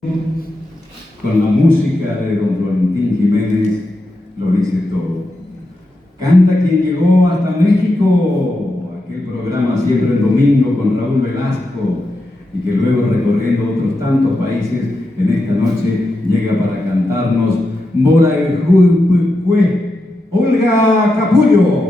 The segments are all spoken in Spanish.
Con la música de don Florentín Jiménez lo dice todo. Canta quien llegó hasta México, aquel programa Siempre el Domingo con Raúl Velasco, y que luego recorriendo otros tantos países, en esta noche llega para cantarnos Mora el Juipuicue, Olga Capullo.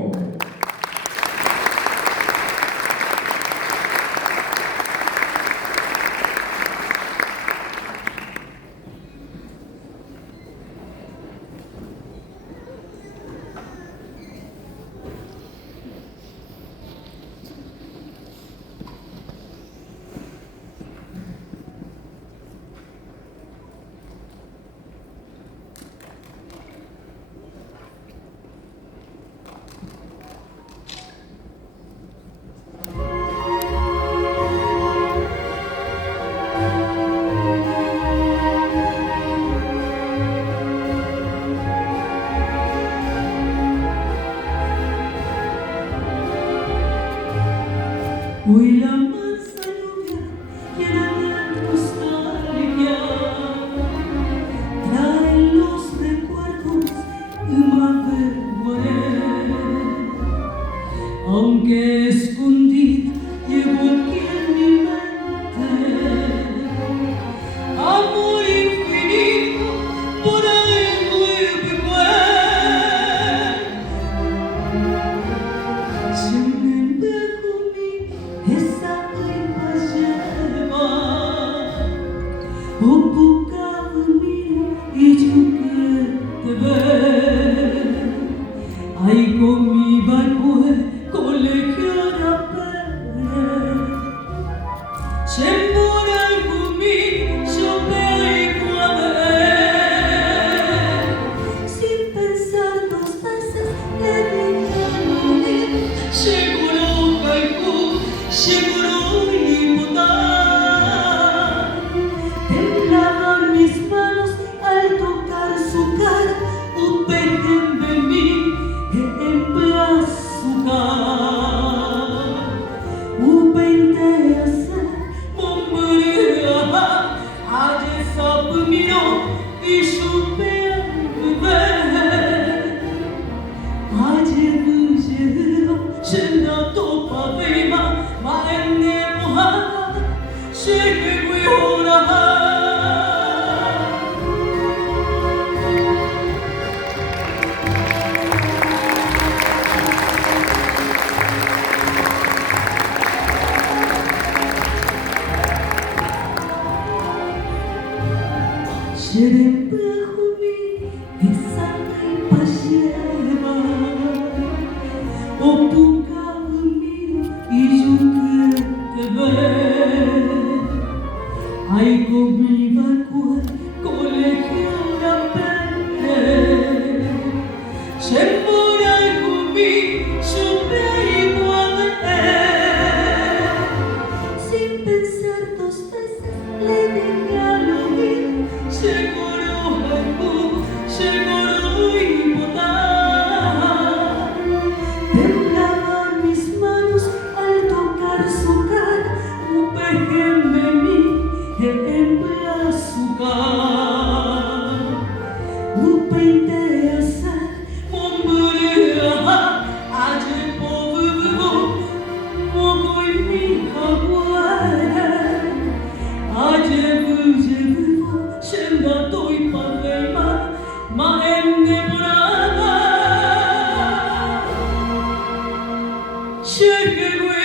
Hoy la mansa lluvia llena de nostalgia trae los recuerdos más vergüenza, aunque escondida llevo aquí en mi mente amor infinito por el Juipuicue. Ay, con mi barco colegiala per Sembora gumi sopei guave sin pensar dos veces le dije al oído seguro caigo, seguro hipotar. Temblaban mis manos al tocar su cara, un pequeño de mí Ay, con mi barco colegiala per Sembora gumi sopei guave sin pensar dos veces le dije al oído seguro algo, seguro hipotar. Temblaban mis manos al tocar su cara, un pequeño de mí en açúcar, o peinte a ser bombeira, a de povo mogo em mi jaguar, a de vivo senda doi palema, ma ennemorada, cheguei